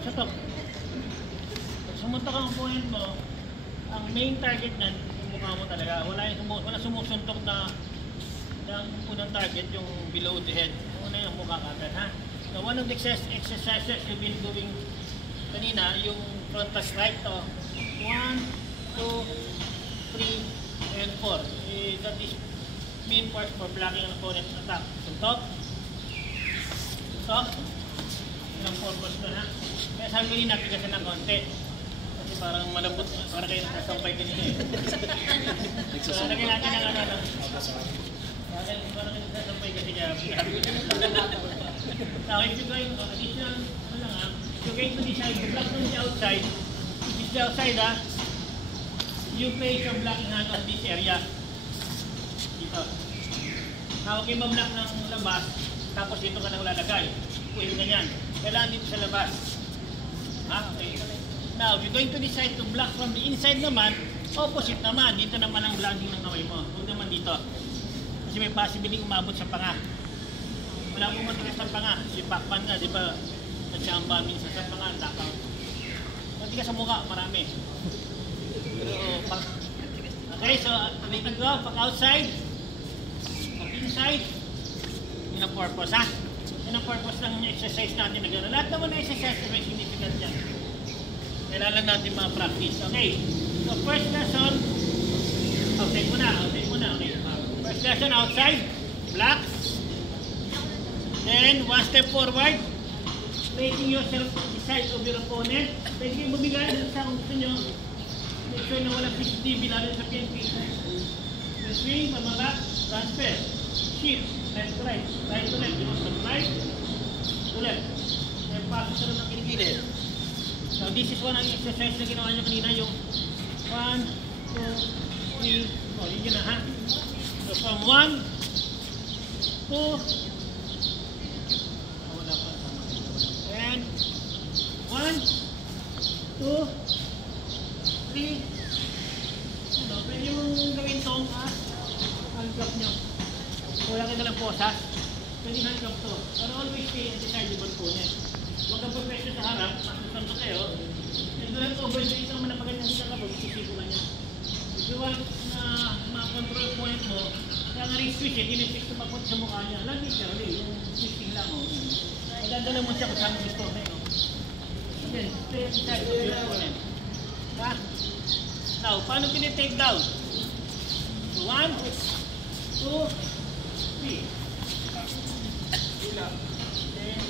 Satok. Pag sumuntok ang opponent mo, ang main target niyan, yung mukha mo talaga. Wala sumusuntok na ng unang target, yung below the head. Una yung mukha kagad, ha? So, one of the exercises you've been doing kanina, yung frontal strike to. 1, 2, 3, and 4. That is main force for blocking an opponent's attack. Suntok. Suntok. Yun ang purpose doon, ha? Kaya sabi ko yun, napigasan ng konti. Kasi parang malambot, parang kayo nagsasampay kanina eh. So, lagyan natin ng ano. Parang kayo nagsasampay kasi kaya sabi ko yun. Now, if you're going to additional, if you're going to decide to block from the outside, if it's the outside, ha? You place your blocking hand on this area. Dito. Hawak yung mablock ng labas, tapos dito ka na lalagay. Pwede na yan. Kailangan dito sa labas. Ha? Okay. Now, if you're going to decide to block from the inside naman, opposite naman. Dito naman ang blocking ng kamay mo. Huwag naman dito. Kasi may possibility umabot sa panga. Wala pong matigas sa panga. Si Pacman nga, di ba? Nagsamba minsan sa panga, knockout. Matigas sa mukha, marami. Pero, okay, so, ulitin ko, pag outside, pag inside, yun ang purpose, ha? Yun ang purpose ng exercise natin na gano'n. Lahat naman na exercise na may significant yan. Kailangan natin mga practice. Okay, so first lesson, outside muna, okay. First lesson, outside, block. Then, one step forward, placing yourself on the side of your opponent. Pwede kayo bumigay sa kung gusto nyo. Make sure na walang CCTV lalo sa PNP. Then swing, pababa, transfer, shift, left to right, right to left, right to left. Then pasok sa ng kinikili. So this is one ang exercise na ginawa nyo kanina, yung 1, 2, 3, yun yun na, ha? So from 1, 2, and 1, 2, 3, pwede mong gawin itong hand cup nyo. Wala kayo nalang posas, pwede hand cup to. Pero always stay at the side of po niya. Huwag kang profession sa harap, masusunod kayo. And doon ito, pwede ito naman na pagkanyang sa kapag, sisipulan niya. If you want na ma-control point mo, kaya nga rin switch, tinipik sa pagpunta sa mukha niya. Lagi siya, yung switching lang. Magandala mo siya kung saan gusto. Again, stay at the side of your opponent. Ha? Now, paano tinitake down? 1, 2, 3.